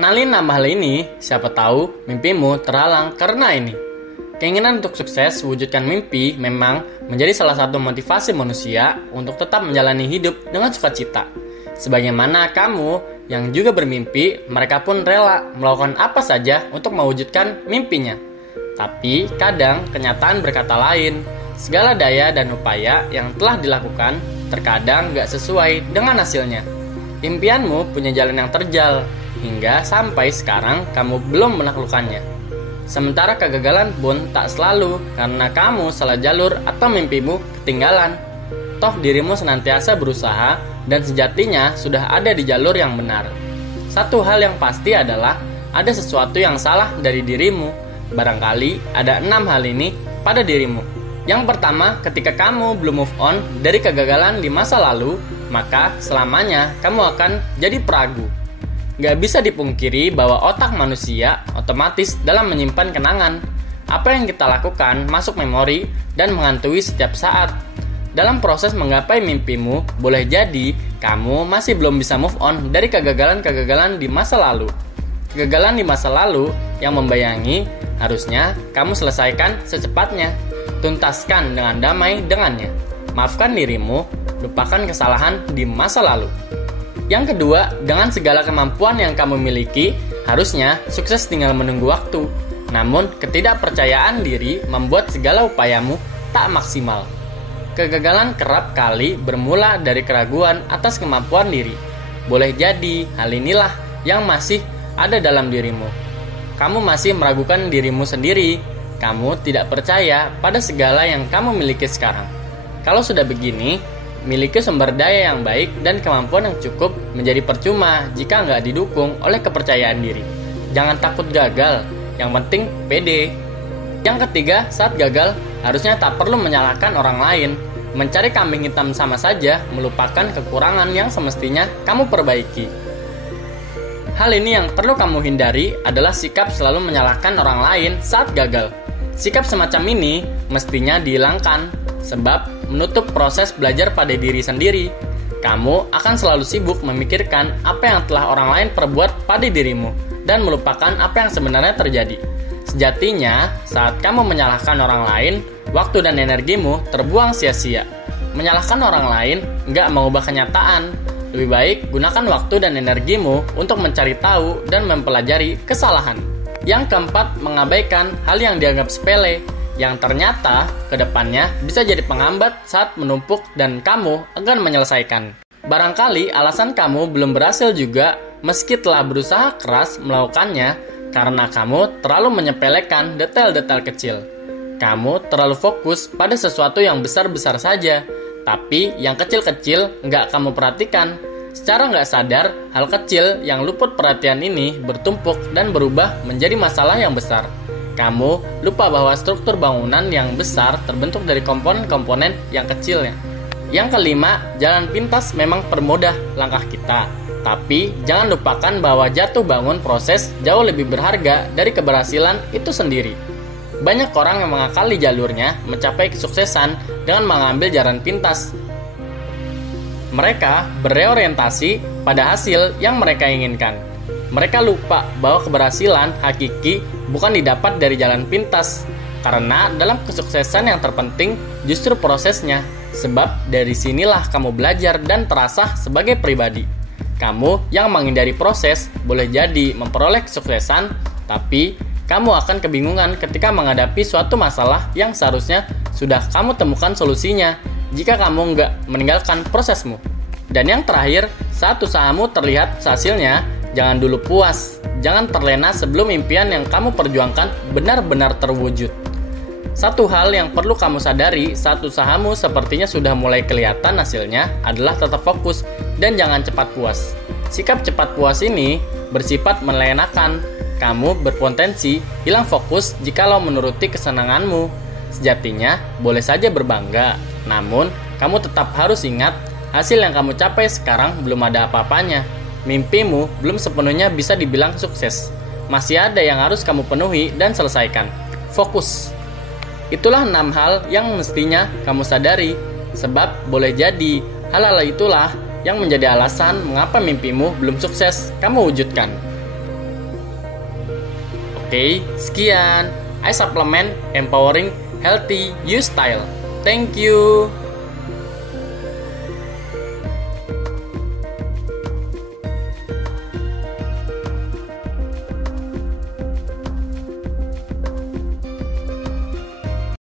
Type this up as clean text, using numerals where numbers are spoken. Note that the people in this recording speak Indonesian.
Kenalin nama hal ini, siapa tahu mimpimu terhalang karena ini. Keinginan untuk sukses wujudkan mimpi memang menjadi salah satu motivasi manusia untuk tetap menjalani hidup dengan sukacita. Sebagaimana kamu yang juga bermimpi, mereka pun rela melakukan apa saja untuk mewujudkan mimpinya. Tapi kadang kenyataan berkata lain. Segala daya dan upaya yang telah dilakukan terkadang gak sesuai dengan hasilnya. Impianmu punya jalan yang terjal, hingga sampai sekarang kamu belum menaklukkannya. Sementara kegagalan pun tak selalu karena kamu salah jalur atau mimpimu ketinggalan. Toh dirimu senantiasa berusaha dan sejatinya sudah ada di jalur yang benar. Satu hal yang pasti adalah ada sesuatu yang salah dari dirimu. Barangkali ada 6 hal ini pada dirimu. Yang pertama, ketika kamu belum move on dari kegagalan di masa lalu, maka selamanya kamu akan jadi peragu. Gak bisa dipungkiri bahwa otak manusia otomatis dalam menyimpan kenangan. Apa yang kita lakukan masuk memori dan menghantui setiap saat. Dalam proses menggapai mimpimu, boleh jadi kamu masih belum bisa move on dari kegagalan-kegagalan di masa lalu. Kegagalan di masa lalu yang membayangi harusnya kamu selesaikan secepatnya. Tuntaskan dengan damai dengannya. Maafkan dirimu, lupakan kesalahan di masa lalu. Yang kedua, dengan segala kemampuan yang kamu miliki, harusnya sukses tinggal menunggu waktu. Namun, ketidakpercayaan diri membuat segala upayamu tak maksimal. Kegagalan kerap kali bermula dari keraguan atas kemampuan diri. Boleh jadi hal inilah yang masih ada dalam dirimu. Kamu masih meragukan dirimu sendiri. Kamu tidak percaya pada segala yang kamu miliki sekarang. Kalau sudah begini, miliki sumber daya yang baik dan kemampuan yang cukup menjadi percuma jika nggak didukung oleh kepercayaan diri. Jangan takut gagal, yang penting pede. Yang ketiga, saat gagal, harusnya tak perlu menyalahkan orang lain. Mencari kambing hitam sama saja, melupakan kekurangan yang semestinya kamu perbaiki. Hal ini yang perlu kamu hindari adalah sikap selalu menyalahkan orang lain saat gagal. Sikap semacam ini mestinya dihilangkan, sebab menutup proses belajar pada diri sendiri. Kamu akan selalu sibuk memikirkan apa yang telah orang lain perbuat pada dirimu, dan melupakan apa yang sebenarnya terjadi. Sejatinya, saat kamu menyalahkan orang lain, waktu dan energimu terbuang sia-sia. Menyalahkan orang lain nggak mengubah kenyataan. Lebih baik gunakan waktu dan energimu untuk mencari tahu dan mempelajari kesalahan. Yang keempat, mengabaikan hal yang dianggap sepele, yang ternyata kedepannya bisa jadi penghambat saat menumpuk dan kamu akan menyelesaikan. Barangkali alasan kamu belum berhasil juga meski telah berusaha keras melakukannya karena kamu terlalu menyepelekan detail-detail kecil. Kamu terlalu fokus pada sesuatu yang besar-besar saja, tapi yang kecil-kecil nggak kamu perhatikan. Secara nggak sadar, hal kecil yang luput perhatian ini bertumpuk dan berubah menjadi masalah yang besar. Kamu lupa bahwa struktur bangunan yang besar terbentuk dari komponen-komponen yang kecilnya. Yang kelima, jalan pintas memang permudah langkah kita. Tapi jangan lupakan bahwa jatuh bangun proses jauh lebih berharga dari keberhasilan itu sendiri. Banyak orang yang mengakali jalurnya mencapai kesuksesan dengan mengambil jalan pintas. Mereka bereorientasi pada hasil yang mereka inginkan. Mereka lupa bahwa keberhasilan hakiki bukan didapat dari jalan pintas. Karena dalam kesuksesan yang terpenting justru prosesnya. Sebab dari sinilah kamu belajar dan terasah sebagai pribadi. Kamu yang menghindari proses boleh jadi memperoleh kesuksesan, tapi kamu akan kebingungan ketika menghadapi suatu masalah yang seharusnya sudah kamu temukan solusinya jika kamu nggak meninggalkan prosesmu. Dan yang terakhir, saat usahamu terlihat hasilnya, jangan dulu puas. Jangan terlena sebelum impian yang kamu perjuangkan benar-benar terwujud. Satu hal yang perlu kamu sadari saat usahamu sepertinya sudah mulai kelihatan hasilnya adalah tetap fokus dan jangan cepat puas. Sikap cepat puas ini bersifat melenakan. Kamu berpotensi hilang fokus jikalau menuruti kesenanganmu. Sejatinya boleh saja berbangga, namun kamu tetap harus ingat hasil yang kamu capai sekarang belum ada apa-apanya. Mimpimu belum sepenuhnya bisa dibilang sukses. Masih ada yang harus kamu penuhi dan selesaikan. Fokus. Itulah 6 hal yang mestinya kamu sadari. Sebab boleh jadi hal-hal itulah yang menjadi alasan mengapa mimpimu belum sukses kamu wujudkan. Oke, sekian. I Supplement Empowering Healthy You Style. Thank you.